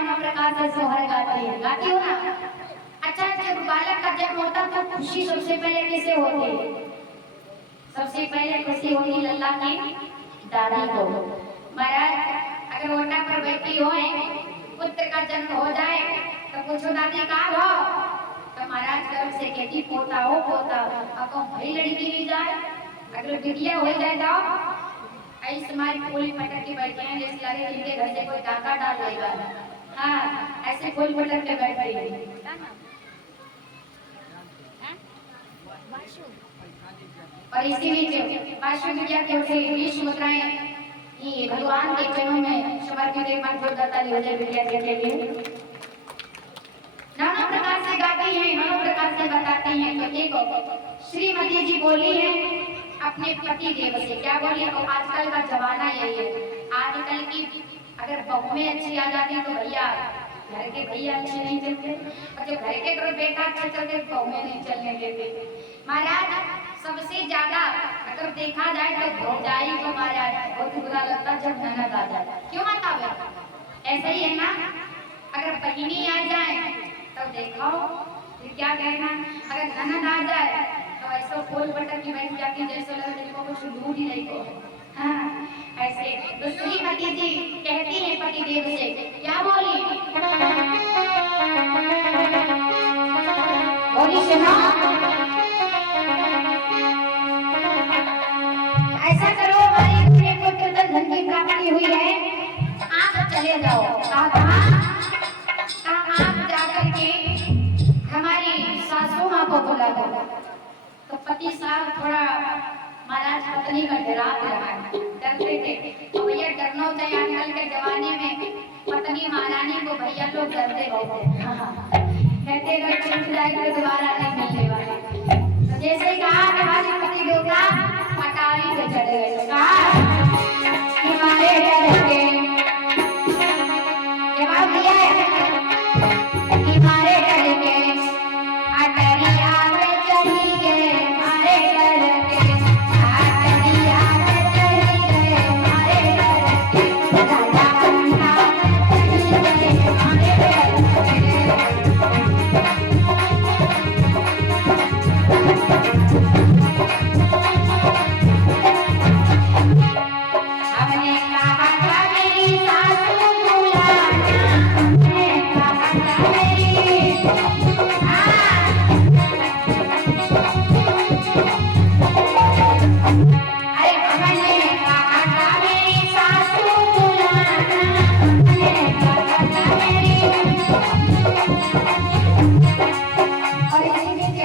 नाना प्रकार से सोहर गाती हो ना। अच्छा, जब बालक का जन्म होता तो खुशी सबसे पहले किसे होती है? सबसे पहले खुशी होगी लल्ला की दादी को। महाराज अगर ओटा पर बैठी हो पुत्र का जन्म हो जाए तो पूछो दादी कहाँ हो, तो महाराज गर्व से कहती पोता हो पोता। अब भाई लड़की नहीं जाए, अगर बिटिया हो जाए तो ऐसे हमारी फूल पटक के बैठे हैं जैसे लगे इनके घर से कोई डाका डाल देगा। हाँ, ऐसे फूल पटक के बैठ रही है। और इसी बीच पाशु विद्या की ओर से 20 मुद्राएं ये भगवान के चरणों में समर्पित एक बार जोरदार ताली हो जाए विद्या के लिए। नाना प्रकार से गाती हैं, नाना प्रकार से बताती हैं। तो देखो श्रीमती जी बोली है अपने पति देव से, क्या बोली? और आजकल का जमाना यही है, आजकल की अगर बहुएं अच्छी आ जाती तो भैया घर के भैया अच्छे नहीं चलते, और जो घर के कोई बेटा अच्छे चलते बहुएं नहीं चलने देते। महाराज सबसे ज्यादा अगर देखा जाए तो भौजाई को महाराज बहुत बुरा लगता जब ननद आ जाए। क्यों माता बहन? ऐसा ही है ना, अगर बहिनी आ जाए तब देखो फिर क्या कहना, अगर ननद आ जाए तो ऐसा फूल बटन की बैठ जाती जैसे लगे जिनको कुछ लूट ही नहीं को। हाँ, ऐसे तो श्रीमती जी कहती हैं पति देव से, क्या बोली? बोली सुनो, ऐसा करो हमारे पुत्र धन की प्राप्ति हुई है, आप चले जाओ। आप जाकर के हमारी सासू माँ को बुला दो। तो पति साहब थोड़ा महाराज पत्नी का डराते रहा, डरते थे। तो भैया डरना चाहिए, आजकल के जमाने में पत्नी महारानी को भैया लोग डरते रहते कहते अगर दोबारा नहीं मिलने वाले। तो जैसे कहा हमारे पति देवता अटारी पे चढ़ गए, कहा हमारे डर के जवाब दिया है हमारे डर के अटरिया पे चढ़ी गए, हमारे डर के अटरिया पे चढ़ी गए, हमारे डर के राजा पंडा पे चढ़ी गए, हमारे डर हमने कहा था मेरी सासू बुलाना, हमने कहा था मेरी अरे हमने कहा था मेरी सासू बुलाना, हमने कहा था मेरी। और इसी बीच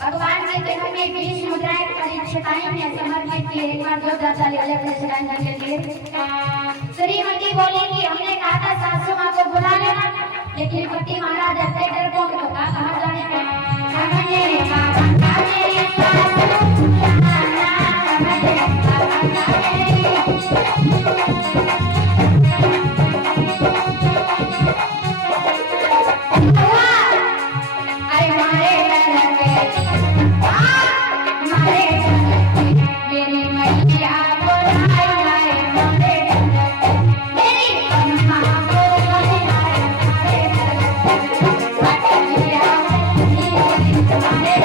भगवान के जन्म में 20 मुद्राएं परीक्षिताएं ने समर्पित की। एक बार जोरदार ताली हो जाए परीक्षिताएं के लिए। श्रीमती बोली कि हमने कहा था सासू माँ को बुला लेना, लेकिन पति महाराज अपने डर को कहाँ जाने। हमने कहा था मेरी सासू बुलाना, हमने कहा था मेरी। अरे हमारे डर के हमारे डर के मेरी मैया बुलाए लाए, हमारे डर के मेरी अम्मा बुलाए लाए, हमारे डर के अटरिया हमारे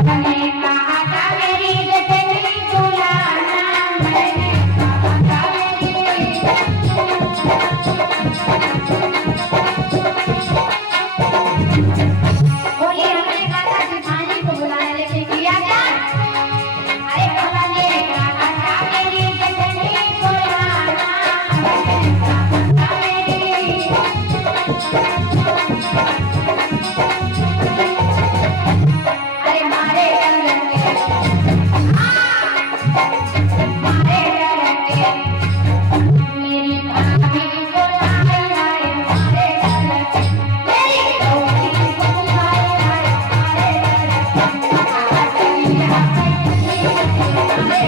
हमने कहा था मेरी जठनी बुलाना, मैंने कहा था मेरी। बोली हमने कहा था जिठानी को बुलाने, लेकिन किया क्या? अरे हमने कहा था मेरी जठनी बुलाना, मैंने कहा था मेरी। अरे मारे डर के मारे डर के मेरी भाभी बुलाए लाए, मारे डर के मेरी बहू बुलाए लाए, मारे डर के अटरिया मारे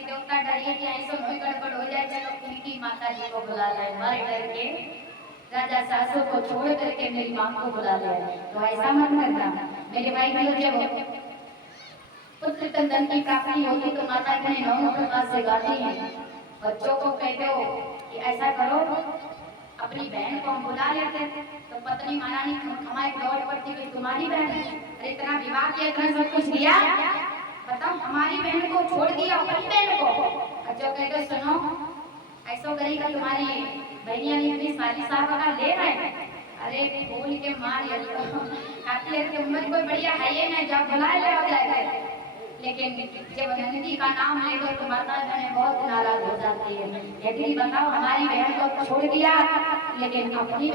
पति देवता डरिए कि ऐसा कोई गड़बड़ हो जाए, चलो की माता जी को बुला ले, मर करके राजा सासू को छोड़ करके मेरी माँ को बुला ले। तो ऐसा मत करना मेरे भाई बहनों। जब पुत्र तंदन की प्राप्ति होगी तो माता बहनें नौ प्रकार से गाती हैं, बच्चों को कहते हो कि ऐसा करो, अपनी बहन को हम बुला लेते। तो पत्नी महारानी हमारे दौड़ पड़ती कि तुम्हारी बहन, अरे इतना विवाह किया, इतना सब कुछ दिया, बताओ हमारी बहन को छोड़ दिया अपनी बहन को। जो कहते सुनो, ऐसा करेगा तुम्हारी बहनिया ने अपनी शादी साहब का ले रहे, अरे बोल के मार कहती है कि मुझ कोई बढ़िया है ये ना, जब बुला ले हो जाएगा। लेकिन जब नंदी का नाम लेकर तो माता बहन बहुत नाराज हो जाती है। यदि बताओ हमारी बहन को छोड़ दिया लेकिन अपनी